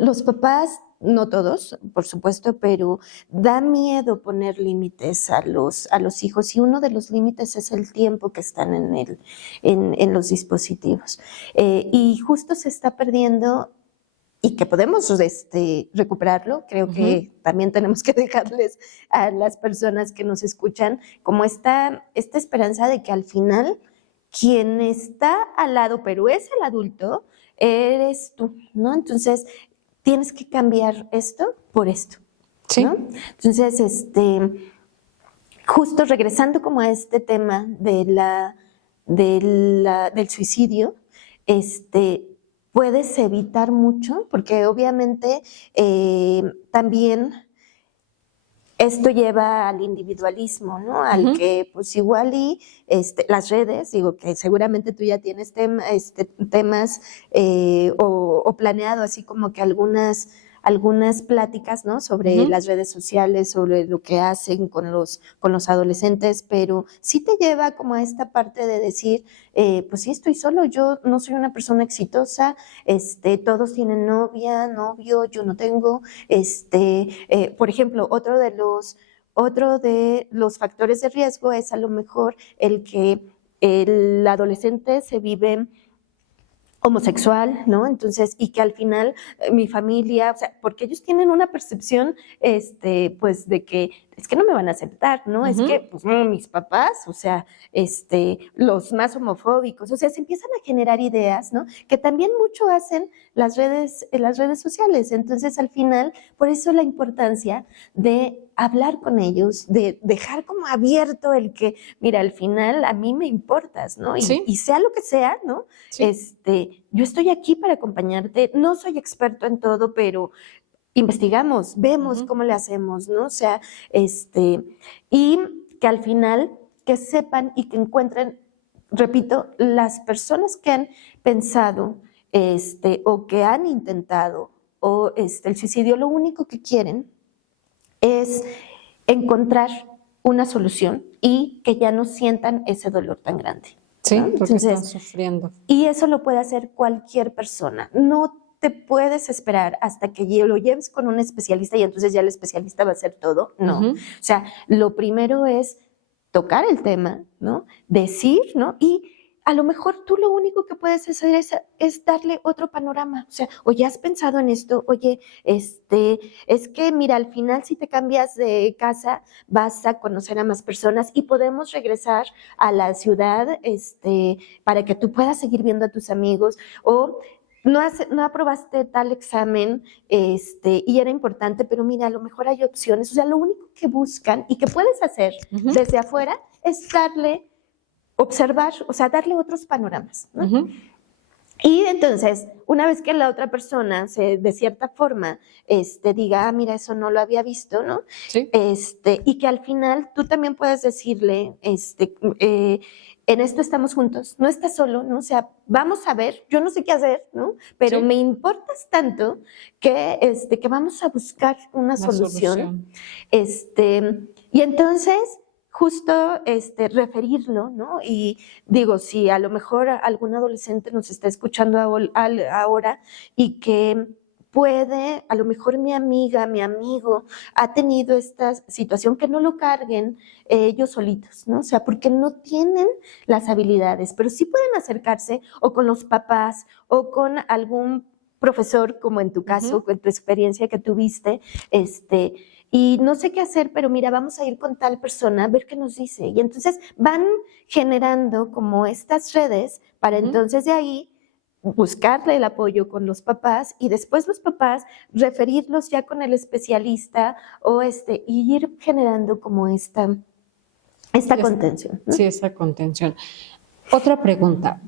Los papás, no todos, por supuesto, pero da miedo poner límites a los hijos y uno de los límites es el tiempo que están en los dispositivos. Y justo se está perdiendo y que podemos recuperarlo. Creo que también tenemos que dejarles a las personas que nos escuchan como esta esperanza de que al final quien está al lado, pero es el adulto, eres tú, ¿no? Entonces, tienes que cambiar esto por esto, ¿no? Entonces, justo regresando como a este tema del suicidio, puedes evitar mucho, porque obviamente también esto lleva al individualismo, ¿no? Al que pues igual y las redes, digo que seguramente tú ya tienes temas o planeado así como que algunas pláticas, ¿no? Sobre las redes sociales, sobre lo que hacen con los adolescentes, pero sí te lleva como a esta parte de decir, pues sí, estoy solo, yo no soy una persona exitosa, todos tienen novia, novio, yo no tengo, por ejemplo, otro de los factores de riesgo es a lo mejor el que el adolescente se vive homosexual, ¿no? Entonces, y que al final mi familia, o sea, porque ellos tienen una percepción, pues de que es que no me van a aceptar, ¿no? Es que, pues, mis papás, o sea, los más homofóbicos, o sea, se empiezan a generar ideas, ¿no? Que también mucho hacen las redes sociales. Entonces, al final, por eso la importancia de hablar con ellos, de dejar como abierto el que, mira, al final a mí me importas, ¿no? Y sea lo que sea, ¿no? Sí. Yo estoy aquí para acompañarte, no soy experto en todo, pero investigamos, vemos cómo le hacemos, ¿no? O sea, y que al final que sepan y que encuentren, repito, las personas que han pensado, o que han intentado, o el suicidio, lo único que quieren es encontrar una solución y que ya no sientan ese dolor tan grande. Sí, ¿no? porque están sufriendo. Y eso lo puede hacer cualquier persona. No te puedes esperar hasta que lo lleves con un especialista y entonces ya el especialista va a hacer todo. No. O sea, lo primero es tocar el tema, ¿no? Decir, ¿no? Y a lo mejor tú lo único que puedes hacer es darle otro panorama. O sea, oye, ¿has pensado en esto? Oye, es que mira, al final si te cambias de casa vas a conocer a más personas y podemos regresar a la ciudad para que tú puedas seguir viendo a tus amigos, o no aprobaste tal examen y era importante, pero mira, a lo mejor hay opciones. O sea, lo único que buscan y que puedes hacer desde afuera es observar, o sea, darle otros panoramas, ¿no? Y entonces, una vez que la otra persona de cierta forma diga, mira, eso no lo había visto, ¿no? Sí. Y que al final tú también puedes decirle, en esto estamos juntos, no estás solo, ¿no? O sea, vamos a ver, yo no sé qué hacer, ¿no? Pero me importas tanto que vamos a buscar una solución. Y entonces, justo referirlo, ¿no? Y digo, si a lo mejor algún adolescente nos está escuchando ahora y que puede, a lo mejor mi amiga, mi amigo ha tenido esta situación, que no lo carguen ellos solitos, ¿no? O sea, porque no tienen las habilidades, pero sí pueden acercarse o con los papás o con algún profesor, como en tu caso, con tu experiencia que tuviste, y no sé qué hacer, pero mira, vamos a ir con tal persona a ver qué nos dice. Y entonces van generando como estas redes para entonces de ahí buscarle el apoyo con los papás y después los papás referirlos ya con el especialista o y ir generando como esta contención, ¿no? Sí, esa contención. Otra pregunta.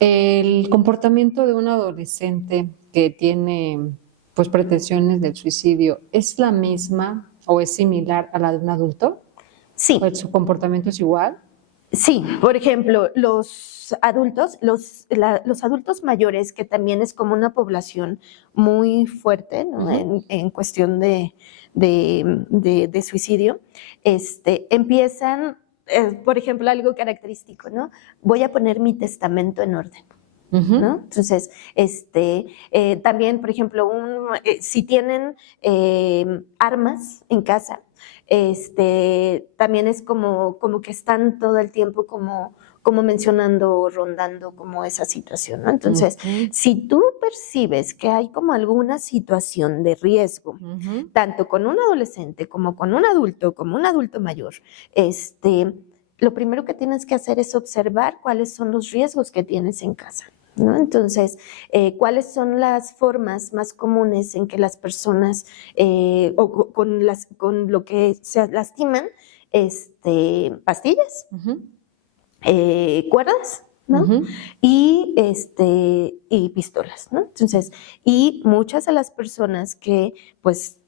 El comportamiento de un adolescente que tiene pues pretensiones del suicidio, ¿es la misma o es similar a la de un adulto? Sí. ¿O su comportamiento es igual? Sí, por ejemplo, los adultos mayores, que también es como una población muy fuerte, ¿no? En cuestión de suicidio, empiezan, por ejemplo, algo característico, ¿no? Voy a poner mi testamento en orden. ¿no? Entonces, también, por ejemplo, si tienen armas en casa, también es como que están todo el tiempo como mencionando, rondando como esa situación, ¿no? Entonces, si tú percibes que hay como alguna situación de riesgo, tanto con un adolescente como con un adulto mayor, lo primero que tienes que hacer es observar cuáles son los riesgos que tienes en casa, ¿no? Entonces, ¿cuáles son las formas más comunes en que las personas, o con lo que se lastiman, pastillas, cuerdas, ¿no? Y pistolas, ¿no? Entonces, y muchas de las personas que, pues,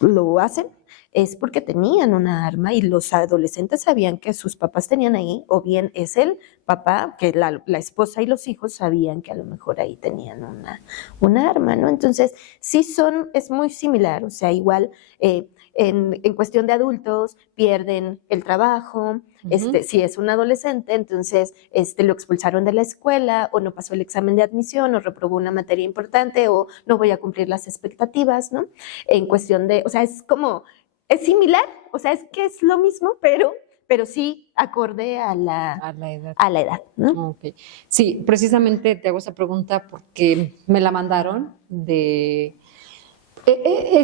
lo hacen es porque tenían una arma y los adolescentes sabían que sus papás tenían ahí, o bien es el papá, que la esposa y los hijos sabían que a lo mejor ahí tenían una arma, ¿no? Entonces, sí es muy similar, o sea, igual en cuestión de adultos pierden el trabajo, si es un adolescente, entonces lo expulsaron de la escuela o no pasó el examen de admisión o reprobó una materia importante o no voy a cumplir las expectativas, ¿no? En cuestión de, o sea, es similar, o sea, es que es lo mismo, pero sí acorde a la edad. A la edad, ¿no? Okay. Sí, precisamente te hago esa pregunta porque me la mandaron es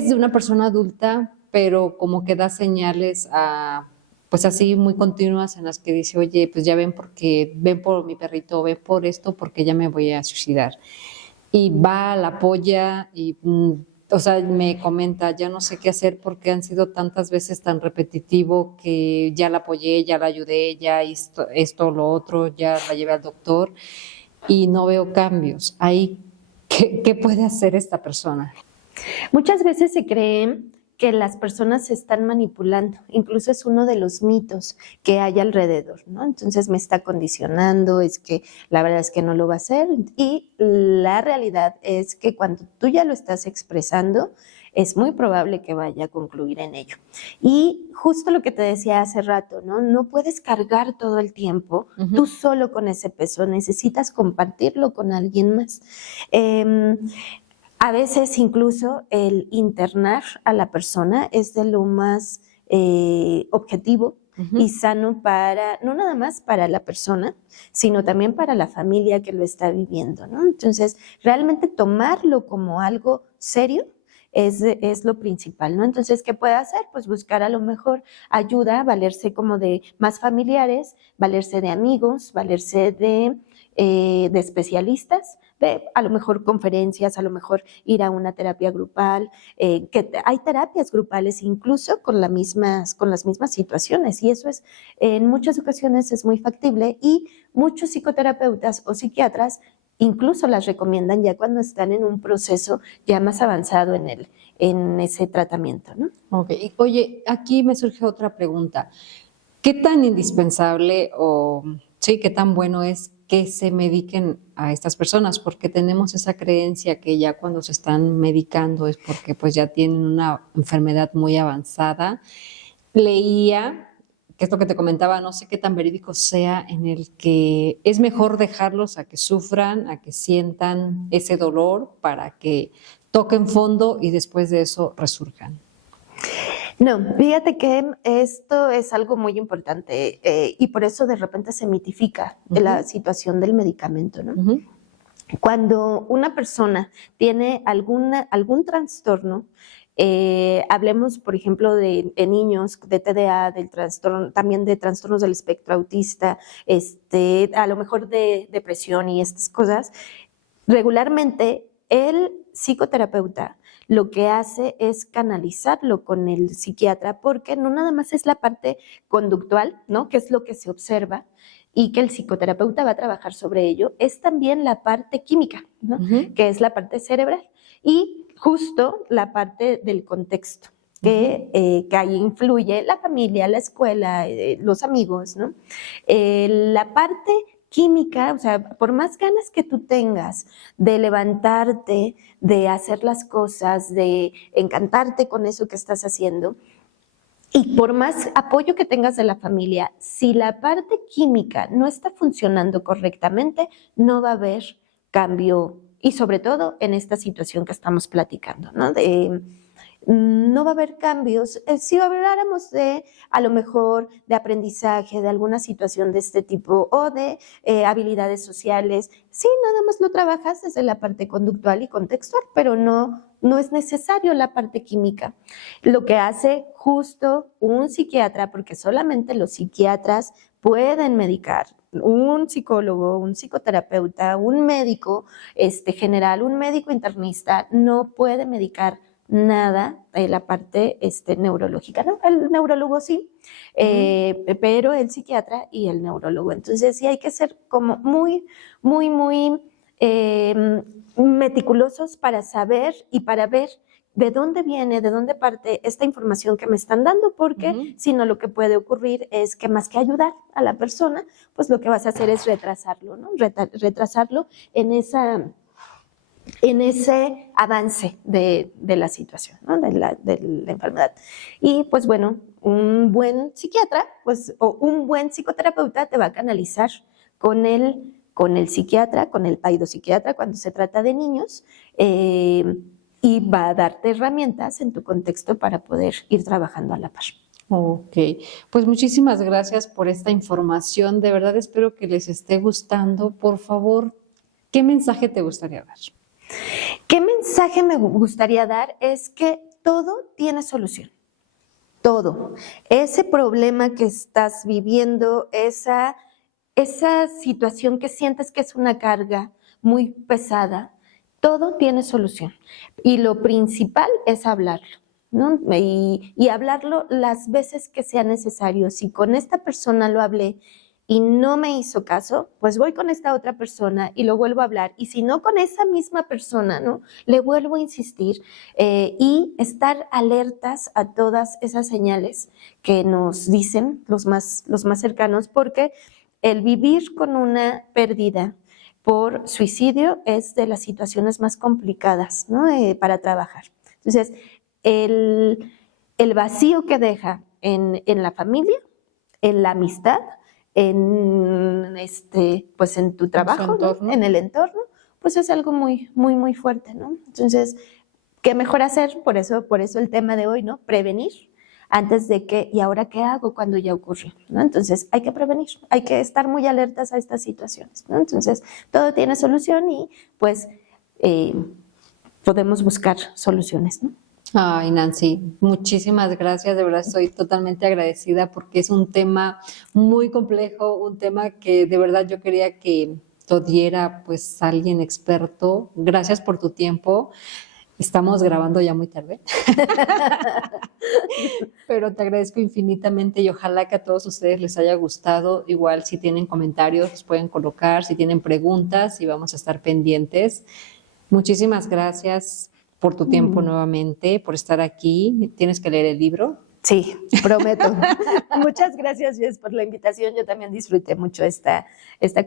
de una persona adulta, pero como que da señales pues así muy continuas en las que dice, oye, pues ya ven por mi perrito, ven por esto porque ya me voy a suicidar. Y va, la apoya y, o sea, me comenta, ya no sé qué hacer porque han sido tantas veces tan repetitivo que ya la apoyé, ya la ayudé, ya esto, lo otro, ya la llevé al doctor y no veo cambios. Ahí, ¿qué puede hacer esta persona? Muchas veces se cree que las personas se están manipulando, incluso es uno de los mitos que hay alrededor, ¿no? Entonces me está condicionando, es que la verdad es que no lo va a hacer y la realidad es que cuando tú ya lo estás expresando, es muy probable que vaya a concluir en ello. Y justo lo que te decía hace rato, ¿no? No puedes cargar todo el tiempo tú solo con ese peso, necesitas compartirlo con alguien más. A veces incluso el internar a la persona es de lo más objetivo y sano no nada más para la persona, sino también para la familia que lo está viviendo, ¿no? Entonces, realmente tomarlo como algo serio es lo principal, ¿no? Entonces, ¿qué puede hacer? Pues buscar a lo mejor ayuda, valerse como de más familiares, valerse de amigos, valerse de especialistas, de a lo mejor conferencias, a lo mejor ir a una terapia grupal, que hay terapias grupales incluso con las mismas situaciones y eso en muchas ocasiones es muy factible y muchos psicoterapeutas o psiquiatras incluso las recomiendan ya cuando están en un proceso ya más avanzado en ese tratamiento, ¿no? Okay. Oye, aquí me surge otra pregunta. ¿Qué tan indispensable qué tan bueno es que se mediquen a estas personas? Porque tenemos esa creencia que ya cuando se están medicando es porque pues ya tienen una enfermedad muy avanzada. Leía, que esto que te comentaba, no sé qué tan verídico sea, en el que es mejor dejarlos a que sufran, a que sientan ese dolor para que toquen fondo y después de eso resurjan. No, fíjate que esto es algo muy importante y por eso de repente se mitifica la situación del medicamento, ¿no? Cuando una persona tiene algún trastorno, hablemos, por ejemplo, de niños, de TDA, también de trastornos del espectro autista, a lo mejor de depresión y estas cosas, regularmente el psicoterapeuta lo que hace es canalizarlo con el psiquiatra porque no nada más es la parte conductual, ¿no? Que es lo que se observa y que el psicoterapeuta va a trabajar sobre ello, es también la parte química, ¿no? Que es la parte cerebral y justo la parte del contexto. Que ahí influye la familia, la escuela, los amigos, ¿no? La parte química, o sea, por más ganas que tú tengas de levantarte, de hacer las cosas, de encantarte con eso que estás haciendo, y por más apoyo que tengas de la familia, si la parte química no está funcionando correctamente, no va a haber cambio, y sobre todo en esta situación que estamos platicando, ¿no? No va a haber cambios. Si habláramos a lo mejor, de aprendizaje, de alguna situación de este tipo o de habilidades sociales, sí, nada más lo trabajas desde la parte conductual y contextual, pero no es necesario la parte química. Lo que hace justo un psiquiatra, porque solamente los psiquiatras pueden medicar, un psicólogo, un psicoterapeuta, un médico general, un médico internista, no puede medicar nada de la parte neurológica, ¿no? El neurólogo sí, pero el psiquiatra y el neurólogo. Entonces sí hay que ser como muy, muy, muy meticulosos para saber y para ver de dónde viene, de dónde parte esta información que me están dando, porque si no, lo que puede ocurrir es que más que ayudar a la persona, pues lo que vas a hacer es retrasarlo, ¿no? Retrasarlo en ese avance de la situación, ¿no? de la enfermedad. Y pues bueno, un buen psiquiatra, pues, o un buen psicoterapeuta te va a canalizar con el psiquiatra, con el paidopsiquiatra cuando se trata de niños, y va a darte herramientas en tu contexto para poder ir trabajando a la par. Ok, pues muchísimas gracias por esta información. De verdad espero que les esté gustando. Por favor, ¿qué mensaje te gustaría dar? ¿Qué mensaje me gustaría dar? Es que todo tiene solución. Todo. Ese problema que estás viviendo, esa situación que sientes que es una carga muy pesada, todo tiene solución. Y lo principal es hablarlo, ¿no? Y hablarlo las veces que sea necesario. Si con esta persona lo hablé y no me hizo caso, pues voy con esta otra persona y lo vuelvo a hablar. Y si no con esa misma persona, ¿no? Le vuelvo a insistir, y estar alertas a todas esas señales que nos dicen los más cercanos, porque el vivir con una pérdida por suicidio es de las situaciones más complicadas, ¿no? Para trabajar. Entonces, el vacío que deja en la familia, en la amistad, pues en tu trabajo, ¿no? En el entorno, pues es algo muy, muy, muy fuerte, ¿no? Entonces, ¿qué mejor hacer? Por eso el tema de hoy, ¿no? Prevenir antes de que, ¿y ahora qué hago cuando ya ocurrió? ¿No? Entonces, hay que prevenir, hay que estar muy alertas a estas situaciones, ¿no? Entonces, todo tiene solución y, pues, podemos buscar soluciones, ¿no? Ay, Nancy, muchísimas gracias. De verdad estoy totalmente agradecida porque es un tema muy complejo, un tema que de verdad yo quería que lo diera pues alguien experto. Gracias por tu tiempo. Estamos grabando ya muy tarde, pero te agradezco infinitamente y ojalá que a todos ustedes les haya gustado. Igual si tienen comentarios los pueden colocar, si tienen preguntas y vamos a estar pendientes. Muchísimas gracias por tu tiempo nuevamente, por estar aquí. Tienes que leer el libro. Sí, prometo. Muchas gracias, Jess, por la invitación. Yo también disfruté mucho esta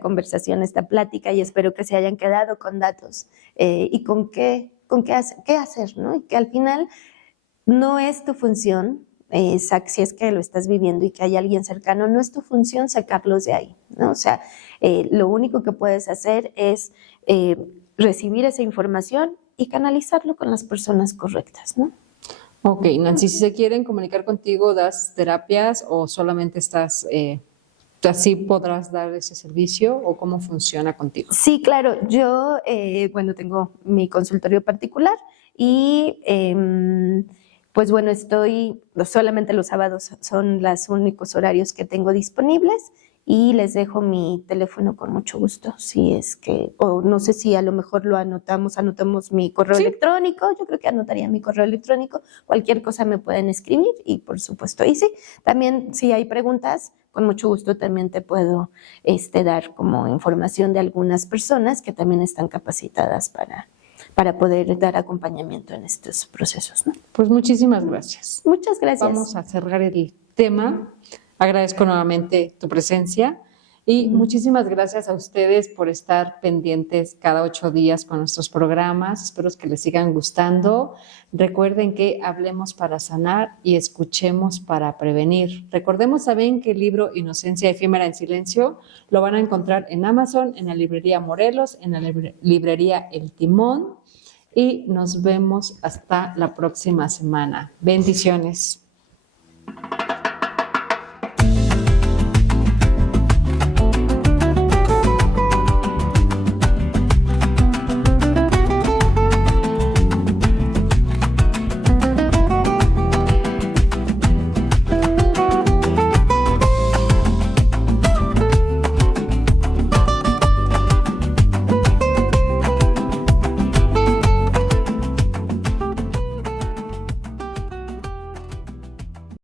conversación, esta plática, y espero que se hayan quedado con datos y con qué hacer, ¿no? Y que al final no es tu función, si es que lo estás viviendo y que hay alguien cercano, no es tu función sacarlos de ahí, ¿no? O sea, lo único que puedes hacer es recibir esa información y canalizarlo con las personas correctas, ¿no? Ok, Nancy, si se quieren comunicar contigo, ¿das terapias o solamente estás, así podrás dar ese servicio o cómo funciona contigo? Sí, claro, yo, bueno, tengo mi consultorio particular y pues bueno, solamente los sábados son los únicos horarios que tengo disponibles. Y les dejo mi teléfono con mucho gusto, si es que, o no sé si a lo mejor lo anotamos mi correo electrónico, yo creo que anotaría mi correo electrónico, cualquier cosa me pueden escribir y por supuesto, y sí, también si hay preguntas, con mucho gusto también te puedo dar como información de algunas personas que también están capacitadas para poder dar acompañamiento en estos procesos, ¿no? Pues muchísimas gracias. Muchas gracias. Vamos a cerrar el tema. Agradezco nuevamente tu presencia y muchísimas gracias a ustedes por estar pendientes cada 8 días con nuestros programas. Espero que les sigan gustando. Recuerden que hablemos para sanar y escuchemos para prevenir. Recordemos también que el libro Inocencia efímera en silencio lo van a encontrar en Amazon, en la librería Morelos, en la librería El Timón, y nos vemos hasta la próxima semana. Bendiciones.